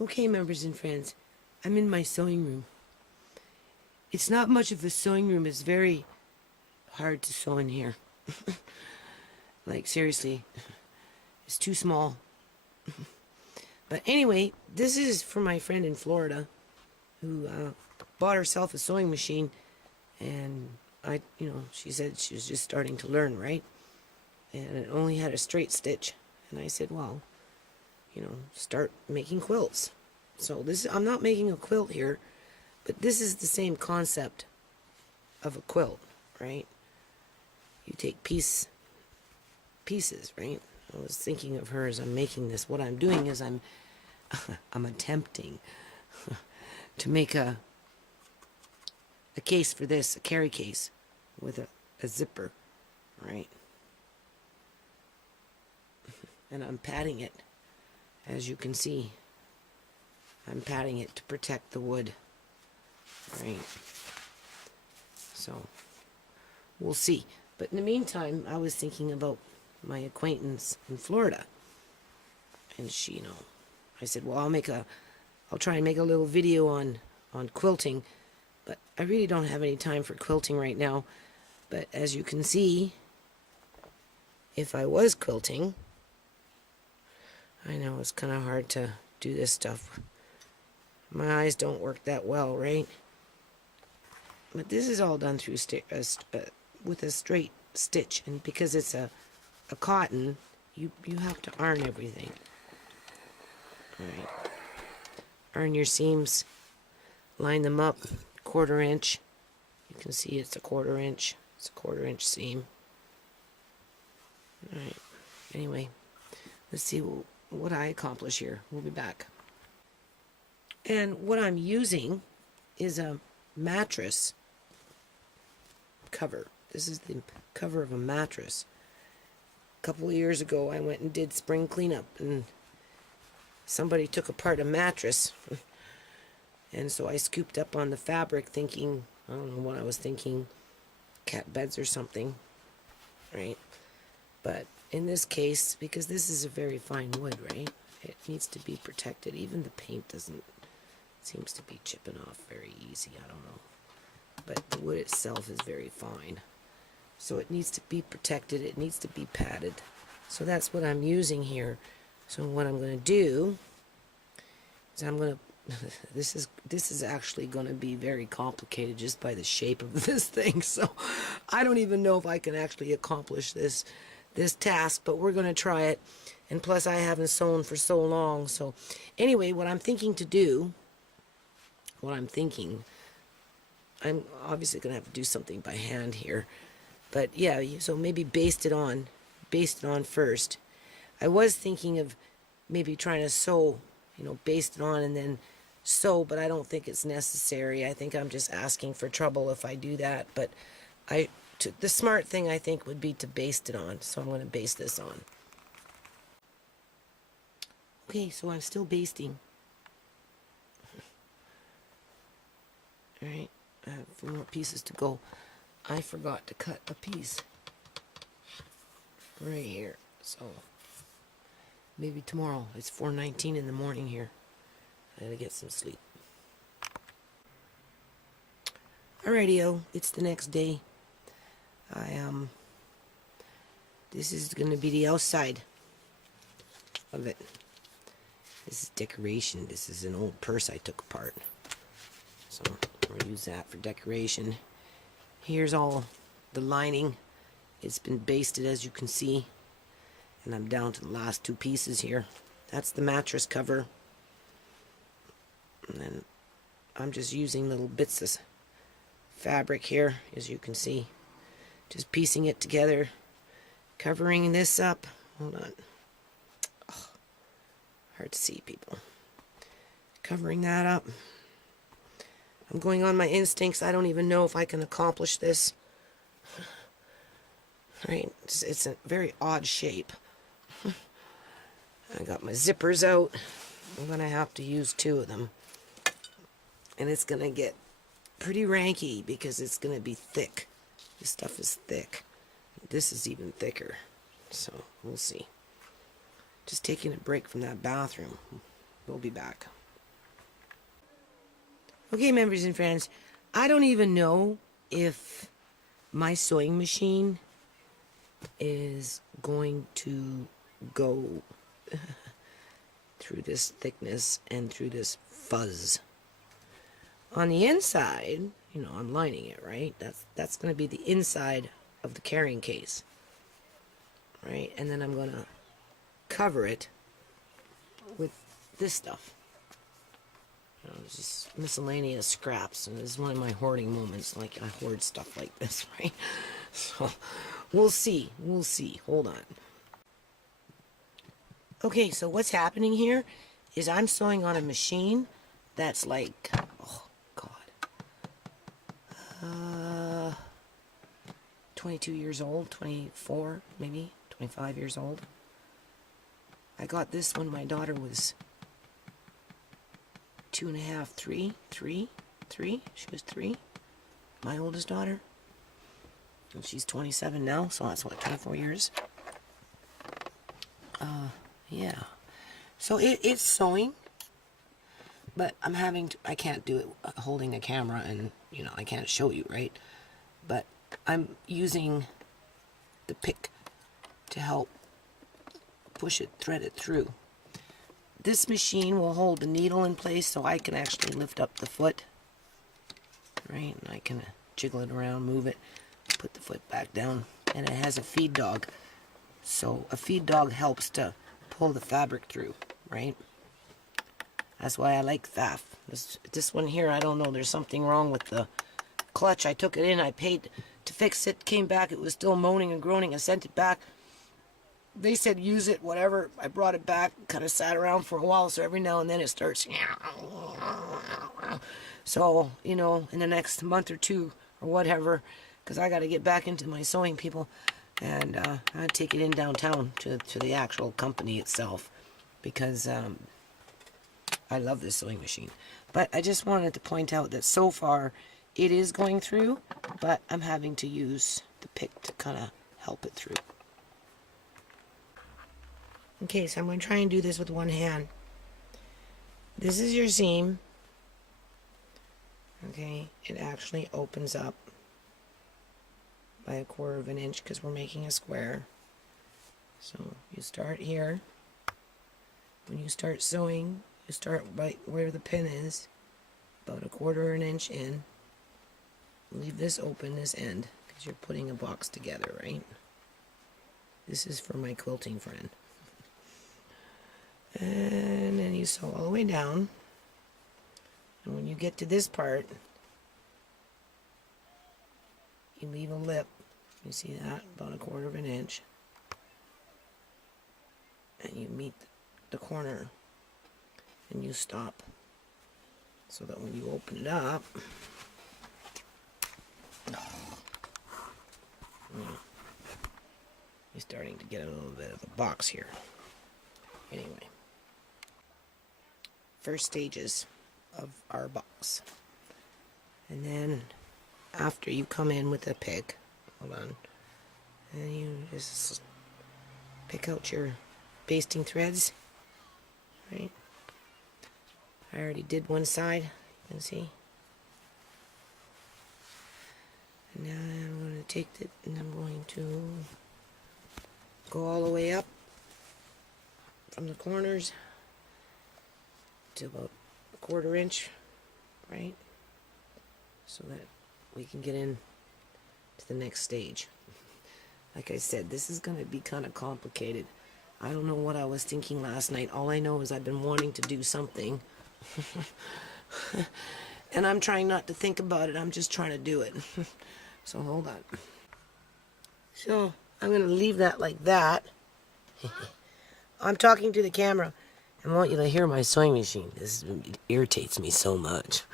Okay, members and friends, I'm in my sewing room. It's not much of a sewing room. It's very hard to sew in here. Like, seriously, it's too small. But anyway, this is for my friend in Florida who bought herself a sewing machine, and she said she was just starting to learn, right? And it only had a straight stitch. And I said, well, start making quilts. So I'm not making a quilt here, but this is the same concept of a quilt, right? You take pieces, right? I was thinking of her as I'm making this. What I'm doing is I'm attempting to make a case for this, a carry case with a zipper, right? And I'm padding it, as you can see. I'm padding it to protect the wood, right? So we'll see. But in the meantime, I was thinking about my acquaintance in Florida, and she, I said, well, I'll try and make a little video on quilting, but I really don't have any time for quilting right now. But as you can see, if I was quilting, I know it's kind of hard to do this stuff. My eyes don't work that well, right? But this is all done through with a straight stitch, and because it's a cotton, you have to iron everything. All right. Iron your seams, line them up, 1/4 inch. You can see it's a 1/4 inch. It's a 1/4 inch seam. All right. Anyway, let's see what I accomplish here. We'll be back. And what I'm using is a mattress cover. This is the cover of a mattress. A couple of years ago, I went and did spring cleanup, and somebody took apart a mattress. And so I scooped up on the fabric thinking, I don't know what I was thinking, cat beds or something, right? But in this case, because this is a very fine wood, right? It needs to be protected. Even the paint seems to be chipping off very easy. I don't know. But the wood itself is very fine. So it needs to be protected. It needs to be padded. So that's what I'm using here. So what I'm going to do is I'm going to this is actually going to be very complicated just by the shape of this thing. So I don't even know if I can actually accomplish this task, but we're going to try it. And plus I haven't sewn for so long. So anyway, what I'm thinking to do, I'm obviously going to have to do something by hand here. But yeah, so maybe baste it on first. I was thinking of maybe trying to sew, baste it on and then sew, but I don't think it's necessary. I think I'm just asking for trouble if I do that. But the smart thing, I think, would be to baste it on. So I'm going to baste this on. Okay, so I'm still basting. All right, I have 4 more pieces to go. I forgot to cut a piece right here, so maybe tomorrow. It's 4:19 in the morning here. I gotta get some sleep. Alrighty-o, it's the next day. This is gonna be the outside of it. This is decoration. This is an old purse I took apart, so I'll use that for decoration. Here's all the lining. It's been basted, as you can see, and I'm down to the last 2 pieces here. That's the mattress cover, and then I'm just using little bits of fabric here, as you can see, just piecing it together, covering this up. Hold on. Oh, hard to see, people. Covering that up. I'm going on my instincts. I don't even know if I can accomplish this. Right? It's a very odd shape. I got my zippers out. I'm going to have to use 2 of them. And it's going to get pretty ranky because it's going to be thick. This stuff is thick. This is even thicker. So, we'll see. Just taking a break from that bathroom. We'll be back. Okay, members and friends, I don't even know if my sewing machine is going to go through this thickness and through this fuzz. On the inside, you know, I'm lining it, right? That's going to be the inside of the carrying case, right? And then I'm going to cover it with this stuff. You know, it's just miscellaneous scraps, and this is one of my hoarding moments. Like, I hoard stuff like this, right? So, we'll see. We'll see. Hold on. Okay, so what's happening here is I'm sewing on a machine that's like, oh, God. 22 years old, 24, maybe, 25 years old. I got this when my daughter was 2.5, 3. She was 3, my oldest daughter. And she's 27 now, so that's what, 24 years? Yeah. So it's sewing, but I'm having to, I can't do it holding a camera and, you know, I can't show you, right? But I'm using the pick to help push it, thread it through. This machine will hold the needle in place so I can actually lift up the foot, right? And I can jiggle it around, move it, put the foot back down. And it has a feed dog. So a feed dog helps to pull the fabric through, right? That's why I like that. This one here, I don't know, there's something wrong with the clutch. I took it in, I paid to fix it, came back, it was still moaning and groaning. I sent it back. They said use it, whatever. I brought it back, kind of sat around for a while, so every now and then it starts. So, you know, in the next month or two or whatever, because I got to get back into my sewing, people, and I take it in downtown to the actual company itself, because I love this sewing machine. But I just wanted to point out that so far it is going through, but I'm having to use the pick to kind of help it through. Okay, so I'm going to try and do this with one hand. This is your seam. Okay, it actually opens up by 1/4 of an inch because we're making a square. So you start here. When you start sewing, you start right where the pin is, about 1/4 of an inch in. Leave this open, this end, because you're putting a box together, right? This is for my quilting friend. And then you sew all the way down. And when you get to this part, you leave a lip. You see that? About 1/4 of an inch. And you meet the corner. And you stop. So that when you open it up, you're starting to get a little bit of a box here. Anyway. First stages of our box. And then after you come in with a pick, hold on, and you just pick out your basting threads, right? I already did one side, you can see. And now I'm going to take it and I'm going to go all the way up from the corners to about 1/4 inch, right? So that we can get in to the next stage. Like I said, this is going to be kind of complicated. I don't know what I was thinking last night. All I know is I've been wanting to do something. And I'm trying not to think about it. I'm just trying to do it. So hold on. So I'm going to leave that like that. I'm talking to the camera. I want you to hear my sewing machine. This irritates me so much.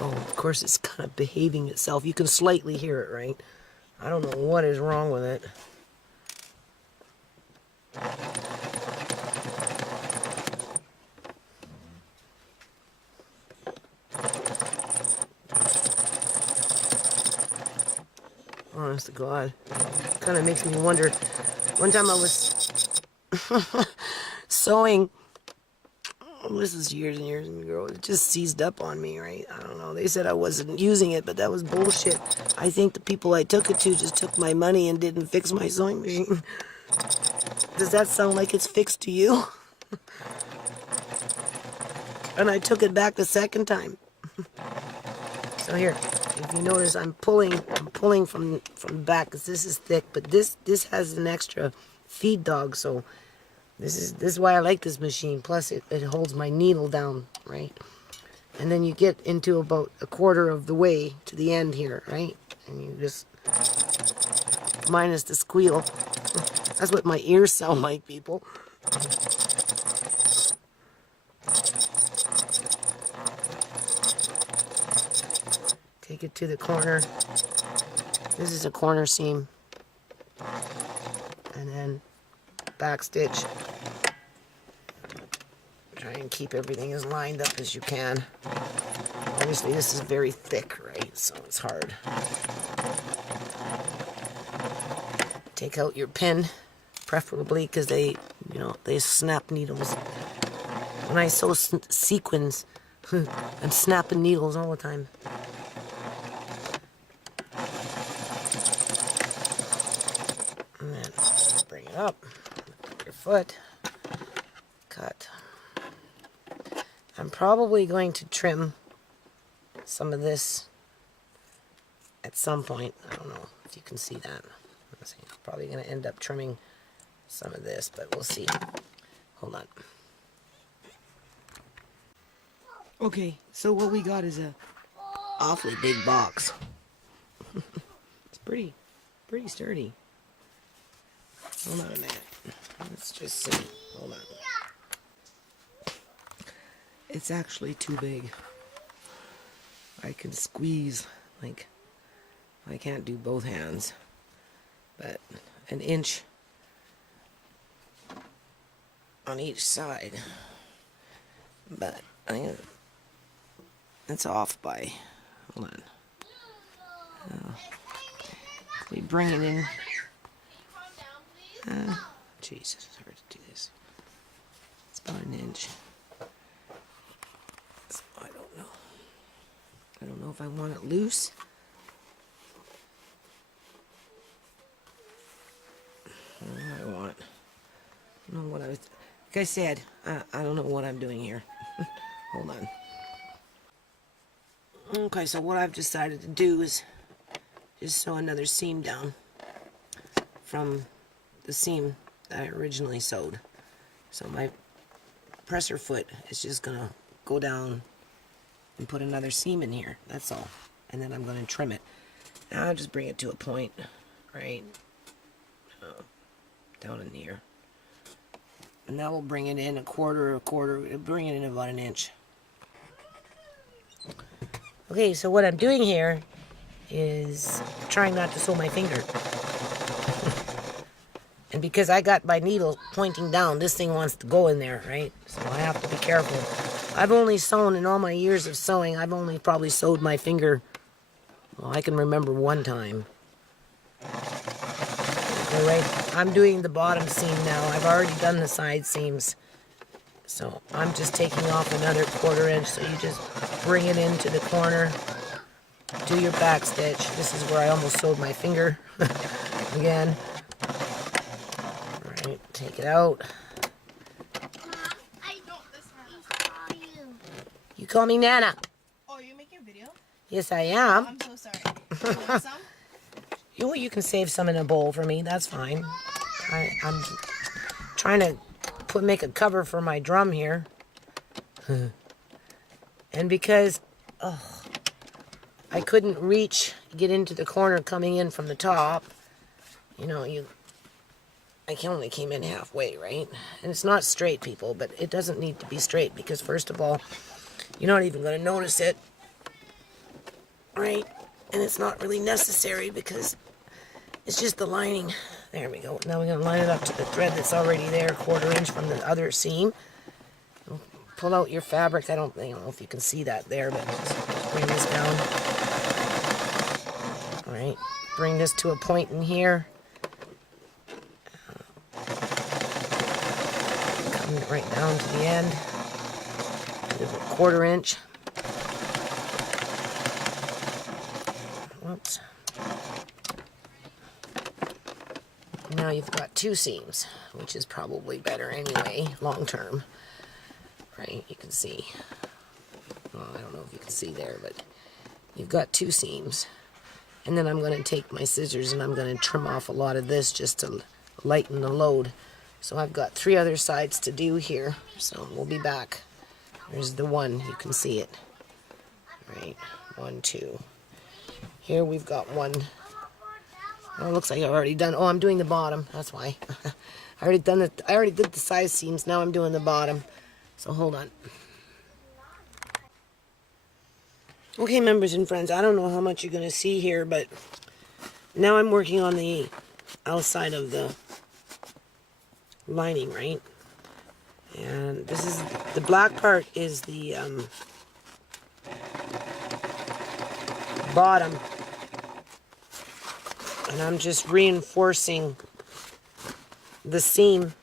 Oh, of course it's kind of behaving itself. You can slightly hear it, right? I don't know what is wrong with it. Honest to God. kind of makes me wonder. One time I was sewing. This is years and years ago. It just seized up on me, right? I don't know. They said I wasn't using it, but that was bullshit. I think the people I took it to just took my money and didn't fix my sewing machine. Does that sound like it's fixed to you? And I took it back the second time. So here, if you notice, I'm pulling from the back because this is thick, but this has an extra feed dog, so this is why I like this machine. Plus, it holds my needle down, right? And then you get into about a quarter of the way to the end here, right? And you just, minus the squeal. That's what my ears sound like, people. Take it to the corner. This is a corner seam. And then back stitch. Try and keep everything as lined up as you can. Obviously this is very thick, right? So it's hard. Take out your pin, preferably, because they snap needles. When I sew sequins, I'm snapping needles all the time. And then bring it up, lift up your foot, cut. I'm probably going to trim some of this at some point. I don't know if you can see that. Let's see. I'm probably going to end up trimming some of this, but we'll see. Hold on. Okay, so what we got is a awfully big box. It's pretty sturdy. Hold on a minute. Let's just see. Hold on. It's actually too big. I can squeeze, like, I can't do both hands, but an inch on each side. But it's off by, hold on. We bring it in. Jesus, it's hard to do this. It's about an inch. So I don't know. I don't know if I want it loose. I want. I don't know what I was. Like I said, I don't know what I'm doing here. Hold on. Okay, so what I've decided to do is just sew another seam down from the seam that I originally sewed. So my presser foot is just gonna go down and put another seam in here. That's all. And then I'm gonna trim it. Now I'll just bring it to a point, right? Down in here. And now we'll bring it in a quarter, bring it in about an inch. Okay, so what I'm doing here is trying not to sew my finger. And because I got my needle pointing down, this thing wants to go in there, right? So I have to be careful. I've only sewn, in all my years of sewing, I've only probably sewed my finger, well, I can remember one time. All right, I'm doing the bottom seam now. I've already done the side seams. So I'm just taking off another quarter inch, so you just bring it into the corner, do your back stitch. This is where I almost sewed my finger again. All right, take it out. You call me Nana. Oh, you're making a video? Yes, I am. I'm so sorry. You want some? You can save some in a bowl for me. That's fine. I'm trying to make a cover for my drum here. And because I couldn't get into the corner coming in from the top, I only came in halfway, right? And it's not straight, people, but it doesn't need to be straight because, first of all, you're not even going to notice it, right? And it's not really necessary because it's just the lining. There we go. Now we're going to line it up to the thread that's already there, quarter inch from the other seam. Pull out your fabric. I don't know if you can see that there, but just bring this down. All right. Bring this to a point in here. right down to the end. There's a 1/4 inch. Whoops. Now you've got 2 seams, which is probably better anyway, long term. Right, you can see. Well, I don't know if you can see there, but you've got 2 seams. And then I'm going to take my scissors and I'm going to trim off a lot of this just to lighten the load. So I've got 3 other sides to do here. So we'll be back. There's the one, you can see it. Right, 1, 2. Here we've got 1. Oh, it looks like I've already done. Oh, I'm doing the bottom. That's why. I already did the side seams. Now I'm doing the bottom. So hold on. Okay, members and friends, I don't know how much you're going to see here, but now I'm working on the outside of the lining, right? And this is, the black part is the bottom. And I'm just reinforcing the seam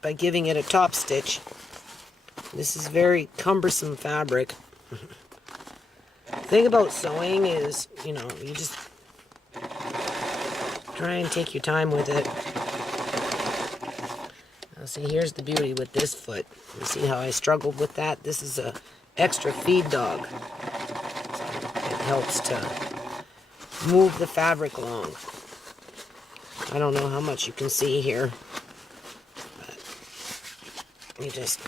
by giving it a top stitch. This is very cumbersome fabric. The thing about sewing is, you know, you just try and take your time with it. Now see, here's the beauty with this foot. You see how I struggled with that? This is a extra feed dog. So it helps to move the fabric along. I don't know how much you can see here, but you just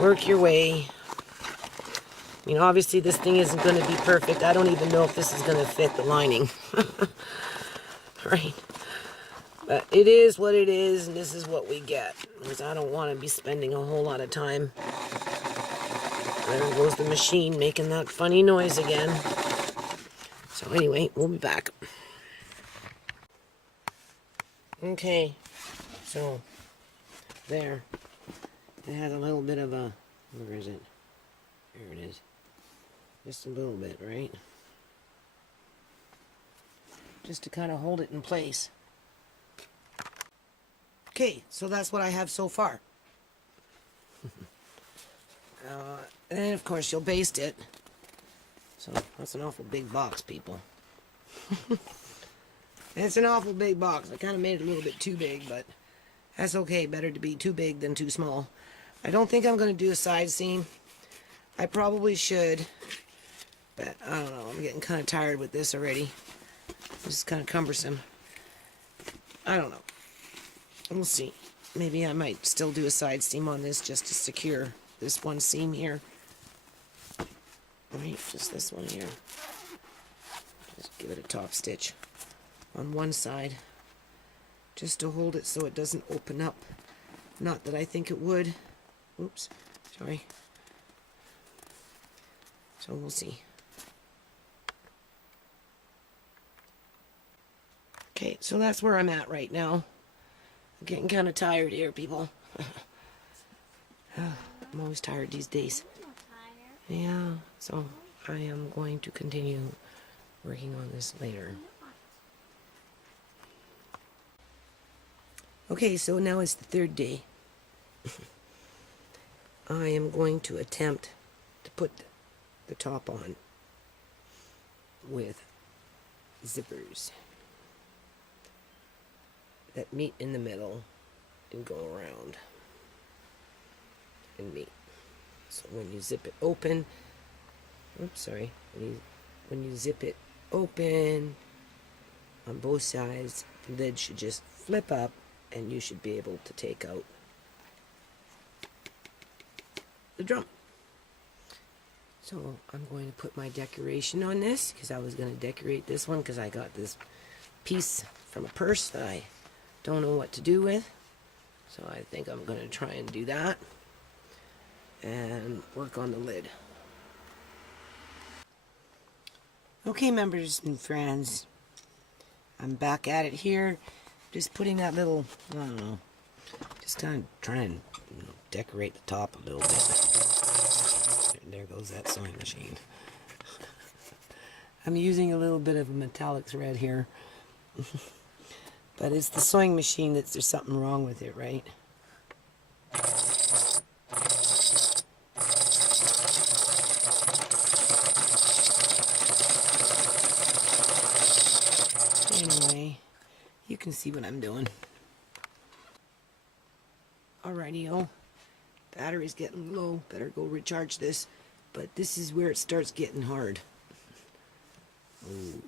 work your way. I mean, obviously this thing isn't going to be perfect. I don't even know if this is going to fit the lining. Right? But it is what it is, and this is what we get. Because I don't want to be spending a whole lot of time. There goes the machine making that funny noise again. So anyway, we'll be back. Okay, so there. It has a little bit of a, where is it? Here it is. Just a little bit, right? Just to kind of hold it in place. Okay, so that's what I have so far. And then of course you'll baste it. So that's an awful big box, people. It's an awful big box. I kind of made it a little bit too big, but that's okay. Better to be too big than too small. I don't think I'm going to do a side seam. I probably should, but I don't know. I'm getting kind of tired with this already. This is kind of cumbersome. I don't know. We'll see. Maybe I might still do a side seam on this just to secure this one seam here. Right, just this one here. Just give it a top stitch on one side, just to hold it so it doesn't open up. Not that I think it would. Oops, sorry. So we'll see. Okay, so that's where I'm at right now. I'm getting kind of tired here, people. I'm always tired these days. Yeah, so I am going to continue working on this later. Okay, so now it's the 3rd day. I am going to attempt to put the top on with zippers that meet in the middle and go around and meet. So when you zip it open, oops, sorry, when you zip it open on both sides, the lid should just flip up and you should be able to take out the drum. So I'm going to put my decoration on this because I was going to decorate this one because I got this piece from a purse that I don't know what to do with. So I think I'm going to try and do that and work on the lid. Okay, members and friends, I'm back at it here, just putting that little, I don't know, just kind of trying to decorate the top a little bit. There goes that sewing machine. I'm using a little bit of a metallic thread here. But it's the sewing machine that there's something wrong with it, right? Anyway, you can see what I'm doing. Alrighty-o. Battery's getting low. Better go recharge this. But this is where it starts getting hard. Ooh.